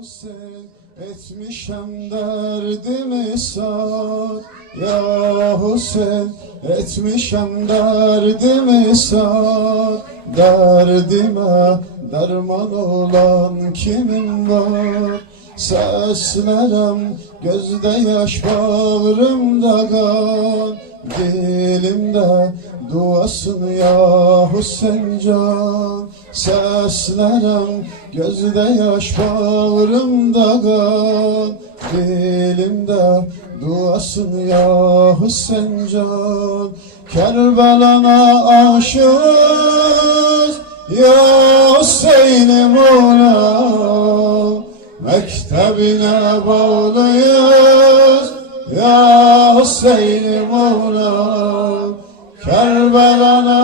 Hüseyin etmişem derdimi sar Ya Hüseyin etmişem derdimi sar Derdime derman olan kimin var? Seslerim gözde yaş bağrımda kan. Dilimde duasını ya Hüseyin can Seslerim gözde yaş bağrımda kan Dilimde duasını ya Hüseyin can. Kerbela'na aşığız ya Hüseyin'im ona Mektebine bağlıyız Ya Hüseyin Mevla. Kerbela'na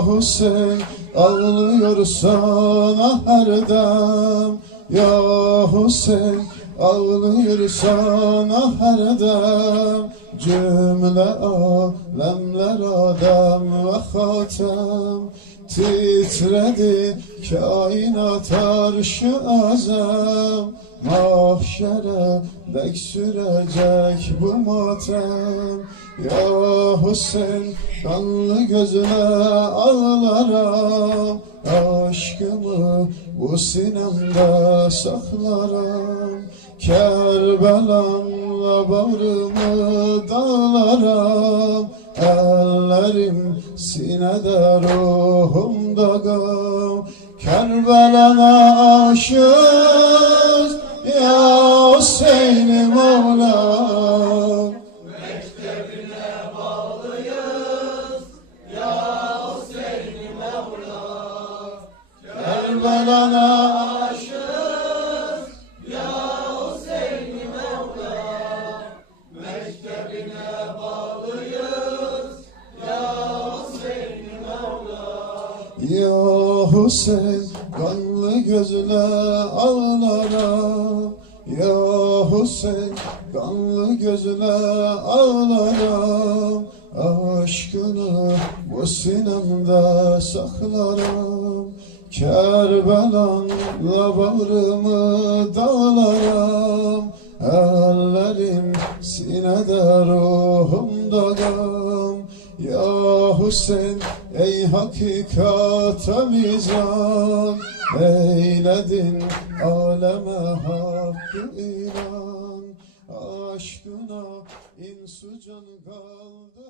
Ya Hüseyin ağlıyor sana her dem Ya Hüseyin ağlıyor sana her dem Cümle alemler adem ve hatem Titredi kainat arşı azam. Mahşere dek sürecek bu matem. Ya Hüseyin kanlı gözüne ağlarım Aşkımı bu sinemde saklarım Kerbelamla bağrımı dağlarım Ellerim sinede ruhumda gam Kerbela'na aşığız Ya Hüseyin kanlı gözle ağlarım Ya Hüseyin kanlı gözle ağlarım Aşkını bu sinemde saklarım Kerbela'nla bağrımı dağlarım Ellerim sinede ruhumda gam Ya Hüseyin ey hakikate mizan Eyledin aleme hakkı ilan. Aşkına insu can kaldı